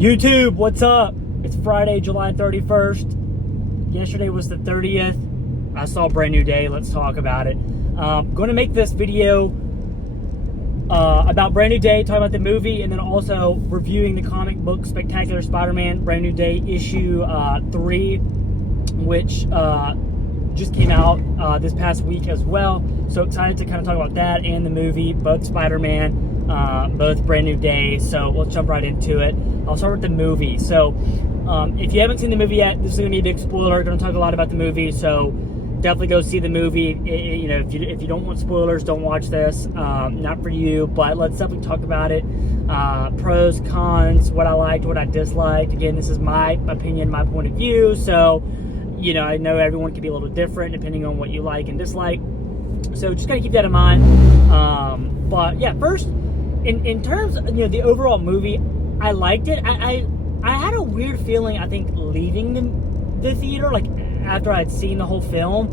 YouTube, what's up? It's Friday, July 31st. Yesterday was the 30th. I saw Brand New Day. Let's talk about it. Going to make this video about Brand New Day, talking about the movie, and then also reviewing the comic book Spectacular Spider-Man Brand New Day issue 3, which just came out this past week as well. So excited to kind of talk about that and the movie, both Spider-Man, both Brand New Day. So let's jump right into it. I'll start with the movie. So if you haven't seen the movie yet, this is going to be a big spoiler. Going to talk a lot about the movie, so definitely go see the movie. You know, if you don't want spoilers, don't watch this. Not for you, but let's definitely talk about it. Pros, cons, what I liked, what I disliked. Again, this is my opinion, my point of view. So, you know, I know everyone can be a little different depending on what you like and dislike. So just gotta keep that in mind. But yeah, first, in terms of, you know, the overall movie, I liked it. I had a weird feeling, I think, leaving the theater, like after I'd seen the whole film.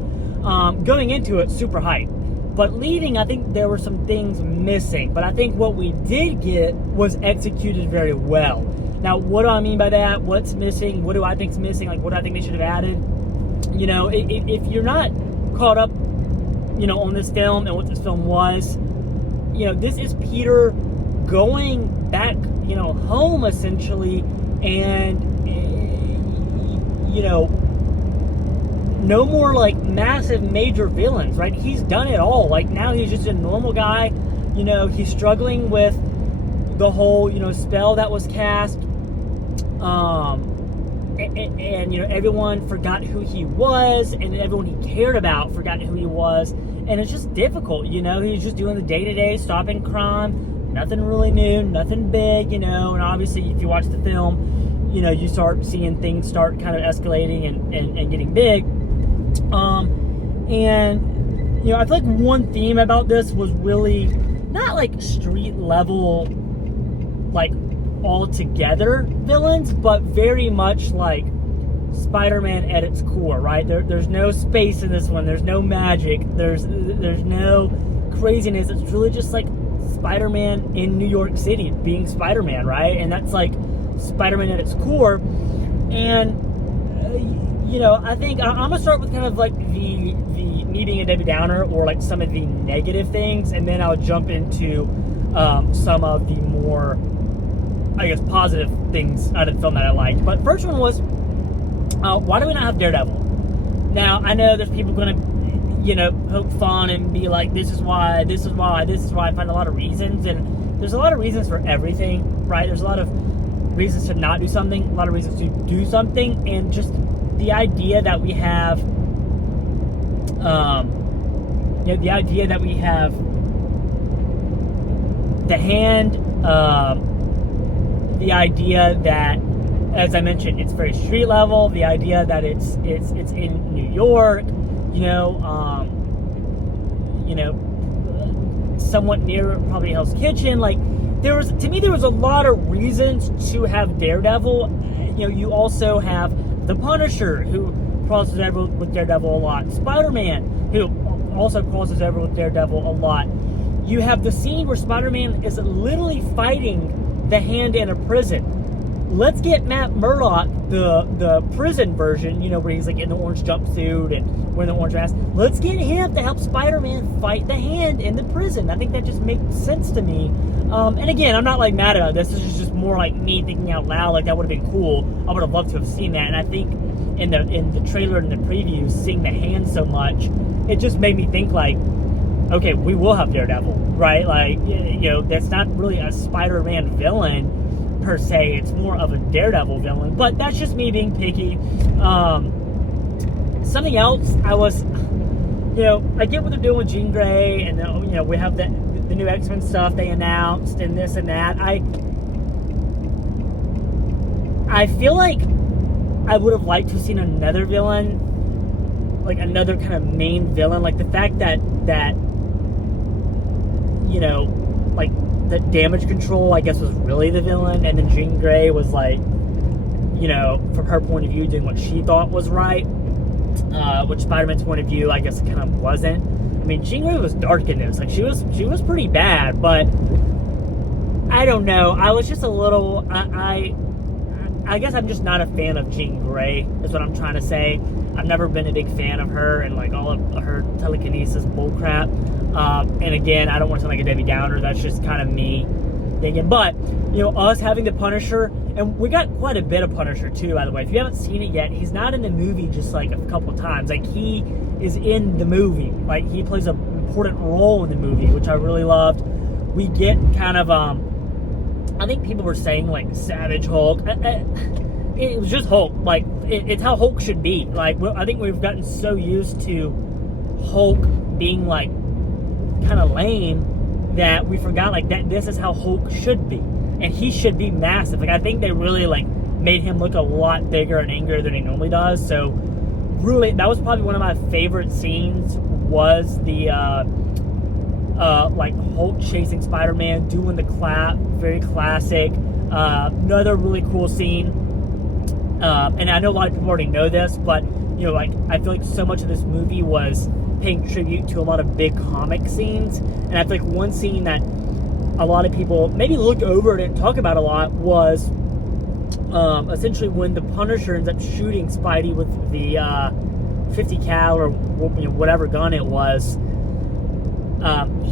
Going into it, super hyped. But leaving, I think there were some things missing. But I think what we did get was executed very well. Now, what do I mean by that? What's missing? What do I think's missing? Like, what do I think they should have added? You know, if you're not caught up, you know, on this film and what this film was, you know, this is Peter going back, you know, home essentially, and, you know, no more like massive major villains, right? He's done it all. Like, now he's just a normal guy. You know, he's struggling with the whole, you know, spell that was cast. And you know, everyone forgot who he was, and everyone he cared about forgot who he was. And it's just difficult, you know? He's just doing the day-to-day, stopping crime. Nothing really new, nothing big, you know? And obviously, if you watch the film, you know, you start seeing things start kind of escalating and getting big. And, you know, I feel like one theme about this was really not like street level, like all together villains, but very much like Spider-Man at its core, right? There's no space in this one. There's no magic. There's no craziness. It's really just like Spider-Man in New York City being Spider-Man, right? And that's like Spider-Man at its core. And you know, I think I'm gonna start with kind of like the me being a Debbie Downer, or like some of the negative things, and then I'll jump into some of the more, I guess, positive things out of the film that I liked. But first one was, why do we not have Daredevil? Now, I know there's people gonna, you know, poke fun and be like, this is why. I find a lot of reasons, and there's a lot of reasons for everything, right? There's a lot of reasons to not do something, a lot of reasons to do something, and just the idea that we have, you know, the idea that we have the Hand, the idea that, as I mentioned, it's very street level, the idea that it's in New York, you know, somewhat near probably Hell's Kitchen. Like, to me there was a lot of reasons to have Daredevil. You know, you also have the Punisher, who crosses over with Daredevil a lot. Spider-Man, who also crosses over with Daredevil a lot. You have the scene where Spider-Man is literally fighting the Hand in a prison. Let's get Matt Murdock, the prison version, you know, where he's like in the orange jumpsuit and wearing the orange mask. Let's get him to help Spider-Man fight the Hand in the prison. I think that just makes sense to me. And again, I'm not like mad about this. This is just more like me thinking out loud. Like, that would have been cool. I would have loved to have seen that. And I think in the trailer and the preview, seeing the Hand so much, it just made me think like, okay, we will have Daredevil, right? Like, you know, that's not really a Spider-Man villain per se. It's more of a Daredevil villain. But that's just me being picky. Something else, you know, I get what they're doing with Jean Grey, and you know, we have the new X-Men stuff they announced, and this and that. I feel like I would have liked to have seen another villain, like another kind of main villain. Like the fact that you know, like the Damage Control, I guess, was really the villain, and then Jean Grey was like, you know, from her point of view, doing what she thought was right, which Spider-Man's point of view, I guess, kind of wasn't. I mean, Jean Grey was dark in this. Like, she was pretty bad, but I don't know. I was just a little, I guess I'm just not a fan of Jean Grey, is what I'm trying to say. I've never been a big fan of her and like all of her telekinesis bullcrap. And again, I don't want to sound like a Debbie Downer. That's just kind of me thinking. But, you know, us having the Punisher, and we got quite a bit of Punisher too, by the way. If you haven't seen it yet, he's not in the movie just like a couple times. Like, he is in the movie. Like, he plays an important role in the movie, which I really loved. We get kind of, I think people were saying like Savage Hulk. It was just Hulk. Like, it's how Hulk should be. Like, I think we've gotten so used to Hulk being like kind of lame that we forgot like that this is how Hulk should be, and he should be massive. Like, I think they really like made him look a lot bigger and angrier than he normally does. So really, that was probably one of my favorite scenes, was the like Hulk chasing Spider-Man, doing the clap, very classic. Another really cool scene, and I know a lot of people already know this, but you know, like, I feel like so much of this movie was paying tribute to a lot of big comic scenes, and I feel like one scene that a lot of people maybe look over and didn't talk about a lot was essentially when the Punisher ends up shooting Spidey with the 50 cal or, you know, whatever gun it was.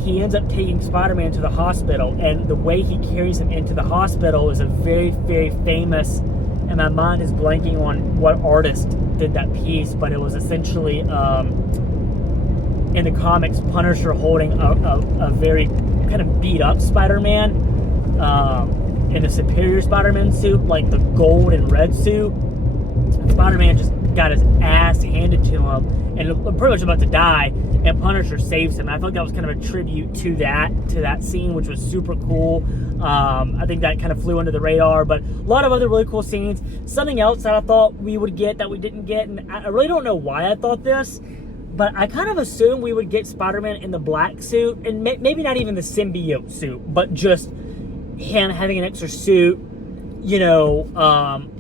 He ends up taking Spider-Man to the hospital, and the way he carries him into the hospital is a very, very famous, and my mind is blanking on what artist did that piece, but it was essentially in the comics, Punisher holding a very kind of beat up Spider-Man in a superior Spider-Man suit, like the gold and red suit. And Spider-Man just got his ass handed to him and pretty much about to die, and Punisher saves him. I felt like that was kind of a tribute to that scene, which was super cool. I think that kind of flew under the radar, but a lot of other really cool scenes. Something else that I thought we would get that we didn't get, and I really don't know why I thought this, but I kind of assumed we would get Spider-Man in the black suit, and maybe not even the symbiote suit, but just him having an extra suit, you know,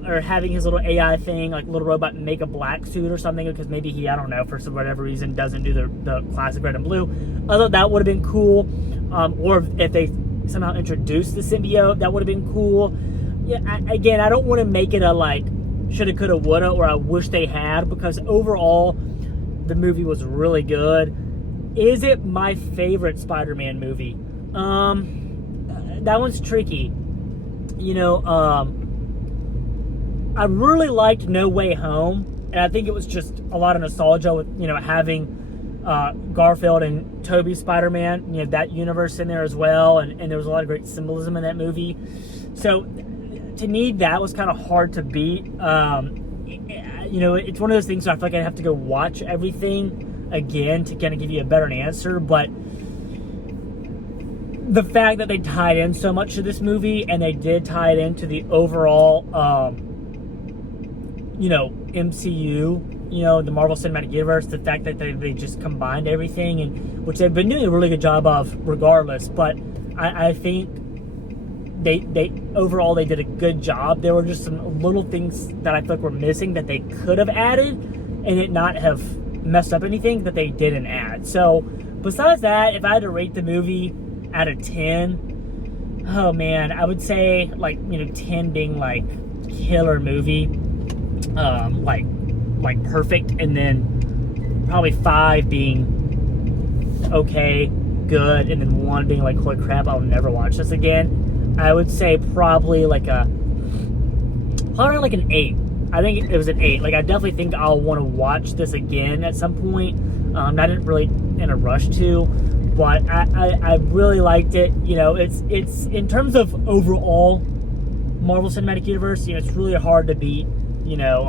or having his little AI thing, like little robot, make a black suit or something, because maybe he, I don't know, for whatever reason, doesn't do the classic red and blue. I thought that would have been cool. Or if they somehow introduced the symbiote, that would have been cool. Yeah, again, I don't want to make it a like shoulda, coulda, woulda, or I wish they had, because overall the movie was really good. Is it my favorite Spider-Man movie? That one's tricky. You know, I really liked No Way Home, and I think it was just a lot of nostalgia with, you know, having Garfield and Tobey Spider-Man, you know, that universe in there as well, and there was a lot of great symbolism in that movie. So to me, that was kind of hard to beat. You know, it's one of those things where I feel like I'd have to go watch everything again to kind of give you a better answer, but the fact that they tied in so much to this movie, and they did tie it into the overall, you know, MCU, you know, the Marvel Cinematic Universe, the fact that they just combined everything, and which they've been doing a really good job of regardless, but I think they overall they did a good job. There were just some little things that I feel like were missing that they could have added and it not have messed up anything that they didn't add. So besides that, if I had to rate the movie out of 10, oh man, I would say, like, you know, 10 being like killer movie, like perfect, and then probably 5 bean okay, good, and then 1 being like, holy crap, I'll never watch this again. I would say probably like an 8. I think it was an 8. Like, I definitely think I'll want to watch this again at some point. I didn't really in a rush to, but I really liked it. You know, it's in terms of overall Marvel Cinematic Universe, you know, it's really hard to beat, you know,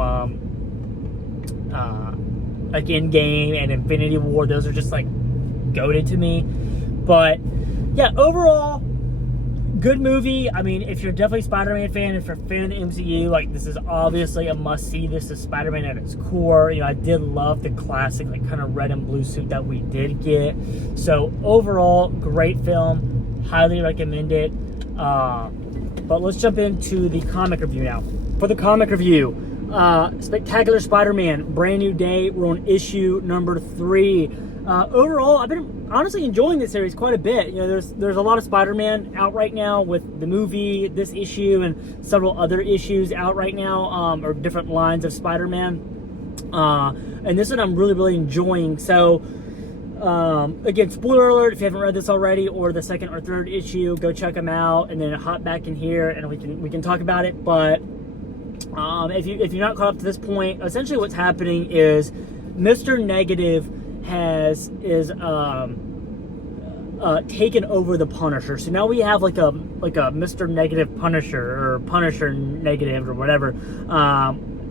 like Endgame and Infinity War. Those are just like goated to me. But yeah, overall, good movie. I mean, if you're definitely a Spider-Man fan, if you're a fan of the MCU, like, this is obviously a must-see. This is Spider-Man at its core. You know, I did love the classic, like, kind of red and blue suit that we did get. So, overall, great film. Highly recommend it. But let's jump into the comic review now. For the comic review, Spectacular Spider-Man, Brand New Day. We're on issue number 3. overall, I've been honestly enjoying this series quite a bit. You know, there's a lot of Spider-Man out right now with the movie, this issue, and several other issues out right now, or different lines of Spider-Man. And this one I'm really, really enjoying. So, again, spoiler alert, if you haven't read this already, or the second or third issue, go check them out, and then hop back in here, and we can talk about it. But if you're not caught up to this point, essentially what's happening is Mr. Negative is taken over the Punisher. So now we have like a Mr. Negative Punisher, or Punisher Negative, or whatever.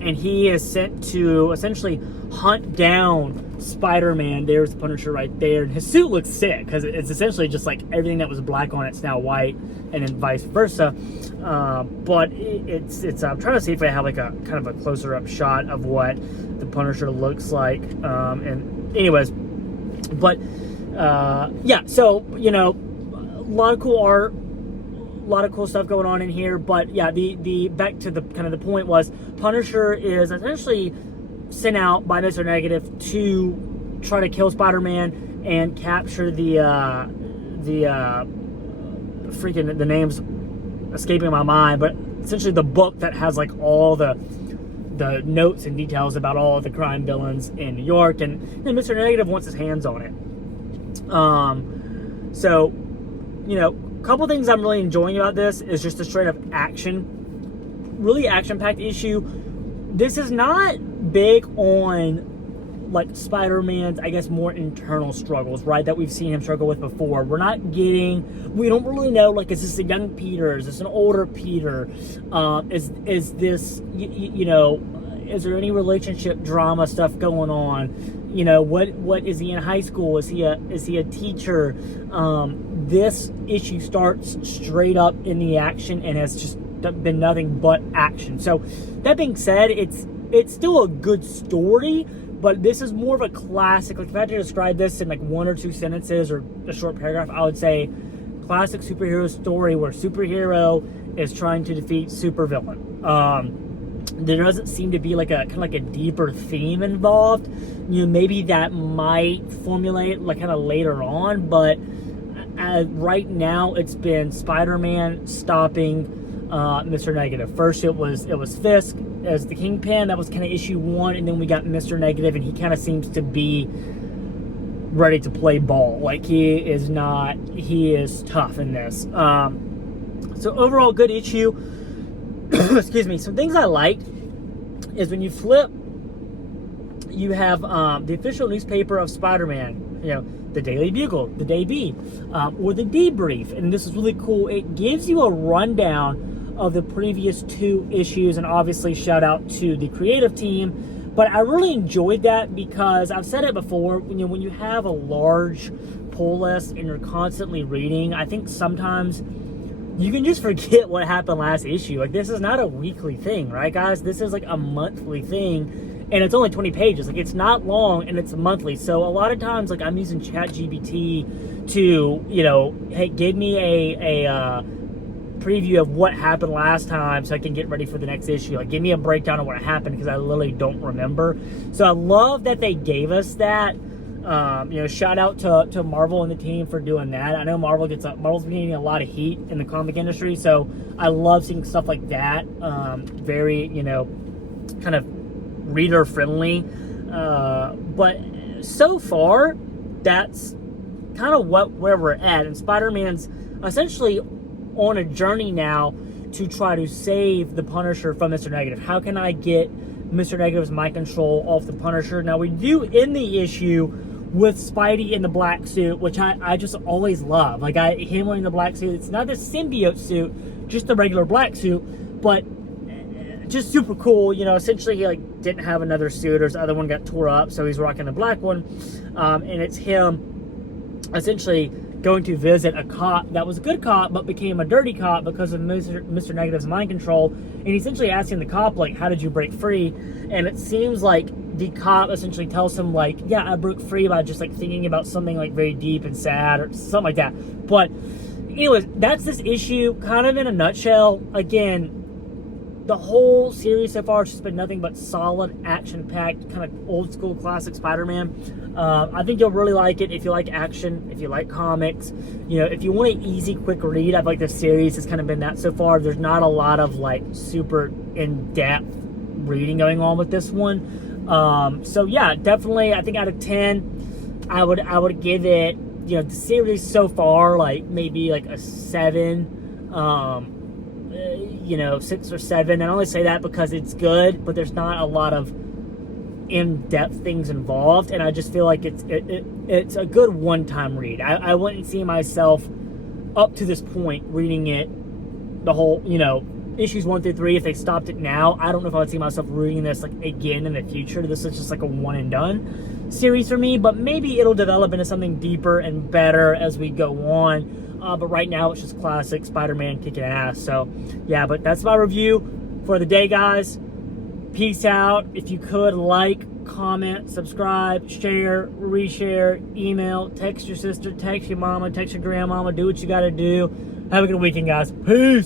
And he is sent to essentially hunt down Spider-Man. There's the Punisher right there. And his suit looks sick because it's essentially just like everything that was black on it's now white, and then vice versa. But it's I'm trying to see if I have like a kind of a closer up shot of what the Punisher looks like. And anyways, but yeah, so you know, a lot of cool art, a lot of cool stuff going on in here. But yeah, the back to the kind of the point was Punisher is essentially sent out by Mr. Negative to try to kill Spider-Man and capture the freaking, the name's escaping my mind, but essentially the book that has like all the notes and details about all of the crime villains in New York, and Mr. Negative wants his hands on it. So, you know, a couple things I'm really enjoying about this is just the straight up action, really action-packed issue. This is not big on like Spider-Man's, I guess, more internal struggles, right, that we've seen him struggle with before. We don't really know, like, is this a young Peter? Is this an older Peter? Is this, you know, is there any relationship drama stuff going on? You know, what is he in high school? Is he a teacher? This issue starts straight up in the action and has just been nothing but action. So that being said, it's still a good story, but this is more of a classic. Like, if I had to describe this in like one or two sentences or a short paragraph, I would say classic superhero story where superhero is trying to defeat supervillain. There doesn't seem to be like a kind of like a deeper theme involved. You know, maybe that might formulate like kind of later on, but right now it's been Spider-Man stopping Mr. Negative. First it was Fisk as the Kingpin. That was kind of issue 1, and then we got Mr. Negative, and he kind of seems to be ready to play ball. Like, he is tough in this. So overall, good issue. Excuse me. Some things I liked is when you flip, you have the official newspaper of Spider-Man, you know, the Daily Bugle, the Day B, or the Debrief. And this is really cool. It gives you a rundown of the previous 2 issues, and obviously shout out to the creative team. But I really enjoyed that because I've said it before, you know, when you have a large pull list and you're constantly reading, I think sometimes you can just forget what happened last issue. Like, this is not a weekly thing, right, guys? This is like a monthly thing, and it's only 20 pages. Like, it's not long, and it's monthly. So a lot of times, like, I'm using ChatGPT to, you know, hey, give me a preview of what happened last time so I can get ready for the next issue. Like, give me a breakdown of what happened, because I literally don't remember. So I love that they gave us that. You know, shout out to Marvel and the team for doing that. I know Marvel's been getting a lot of heat in the comic industry, so I love seeing stuff like that. Very, you know, kind of reader friendly. But so far, that's kind of where we're at. And Spider-Man's essentially on a journey now to try to save the Punisher from Mr. Negative. How can I get Mr. Negative's mind control off the Punisher? Now, we do end the issue with Spidey in the black suit, which I just always love. Like, him wearing the black suit. It's not the symbiote suit, just the regular black suit, but just super cool. You know, essentially he like didn't have another suit, or his other one got tore up, so he's rocking the black one. And it's him essentially going to visit a cop that was a good cop but became a dirty cop because of Mr. Negative's mind control, and essentially asking the cop, like, how did you break free? And it seems like the cop essentially tells him, like, yeah, I broke free by just like thinking about something like very deep and sad or something like that. But anyways, that's this issue kind of in a nutshell. Again, the whole series so far has just been nothing but solid, action-packed, kind of old-school classic Spider-Man. I think you'll really like it if you like action, if you like comics. You know, if you want an easy, quick read, I feel like the series has kind of been that so far. There's not a lot of, like, super in-depth reading going on with this one. So, yeah, definitely, I think out of 10, I would give it, you know, the series so far, like, maybe, like, a 7. You know, 6 or 7. I only say that because it's good, but there's not a lot of in-depth things involved, and I just feel like it's a good one-time read. I wouldn't see myself up to this point reading it the whole, you know, issues 1 through 3. If they stopped it now, I don't know if I would see myself reading this like again in the future. This is just like a one and done series for me, but maybe it'll develop into something deeper and better as we go on. But right now it's just classic Spider-Man kicking ass. So yeah, but that's my review for the day, guys. Peace out. If you could, like, comment, subscribe, share, reshare, email, text your sister, text your mama, text your grandmama, do what you gotta do. Have a good weekend, guys. Peace.